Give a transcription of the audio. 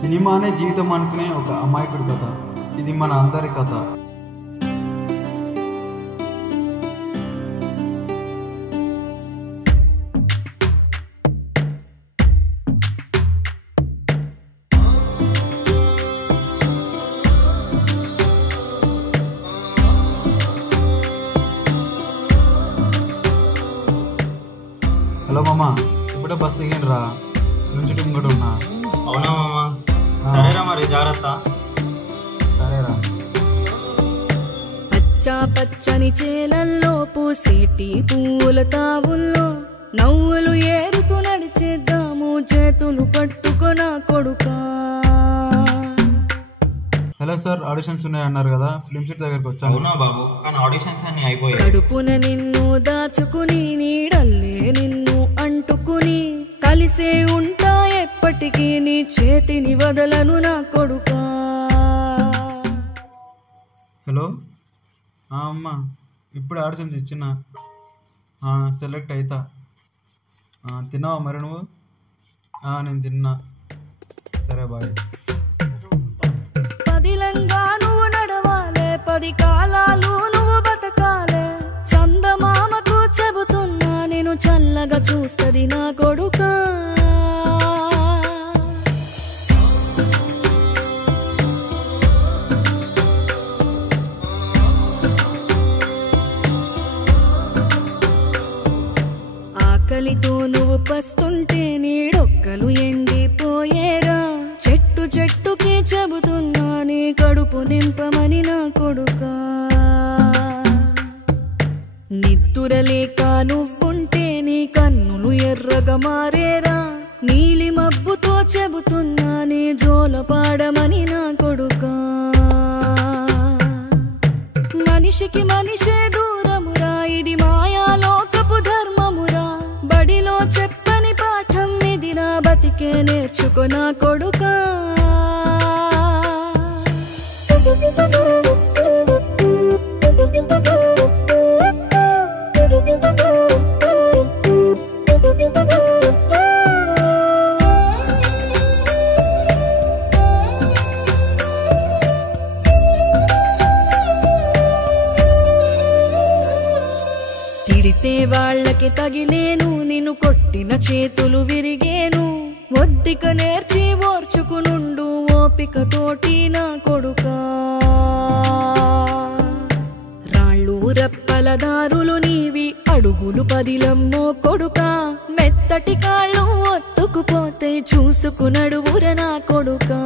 సినిమానే జీవితం అనుకునే ఒక అమాయకుడి కథ. ఇది మన అందరి కథ. హలో మామ, ఇప్పుడే బస్ దిగండి రా, నుంచి ఇంకోటి ఉన్నా. అవునా మామ? సరేరా, మరి జాగ్రత్త. సరేరా. పచ్చా పచ్చని చేలల్లో పూసేటి పూల తావుల్లో నవ్వులు ఏరుతూ నడిచేద్దాము, చేతులు పట్టుకొన కొడుకా. హలో సార్, ఆడిషన్స్ ఉన్నాయన్నారు కదా, ఫిల్మ్ సిటీ దగ్గరకు వచ్చాను. అవునా బాబు? కానీ ఆడిషన్స్ అన్ని అయిపోయాయి. కడుపున నిన్ను దాచుకుని నీడల్లే నిన్ను అంటుకుని కలిసే ఉంటా ఎప్పటికీ, నీ చేతిని వదలను నా కొడుకా. హలో అమ్మ, ఇప్పుడు ఆడిషన్స్ ఇచ్చిన, సెలెక్ట్ అవుతా. తిన్నావా మరి నువ్వు? నేను తిన్నా. సరే బాయ్. పదిలంగా నువ్వు నడవాలే, 10 కాలాలు నువ్వు బతకాలే, చందమామకు చెబుతున్నా నేను చల్లగా చూస్తది నా కొడుకా. ఆకలితో నువ్వు పస్తుంటే నీడొక్కలు ఎండిపోయేరా, చెట్టు చెట్టుకి చెబుతున్నా నీ కడుపు నింపమని నా కొడుకా. నిద్దురలేక నువ్వుంటే నీ కన్నులు ఎర్రగా మారేరా, నీలి మబ్బుతో చెబుతున్నా నీ జోల పాడమని నా కొడుకా. మనిషికి మనిషే దూరమురా, ఇది మాయాలోకపు ధర్మమురా, బడిలో చెప్పని పాఠం ఇది, నా బతికే నేర్చుకో నా కొడుకా. తిడితే వాళ్ళకి తగిలేను, నిన్ను కొట్టిన చేతులు విరిగేను, ఒద్దిక నేర్చి ఓర్చుకునుండు ఓపిక తోటి నా కొడుకా. రాళ్ళు రప్పల దారులు నీవి, అడుగులు పదిలమ్మో కొడుకా, మెత్తటి కాళ్ళు ఒత్తుకుపోతే చూసుకునడువుర నా కొడుకా.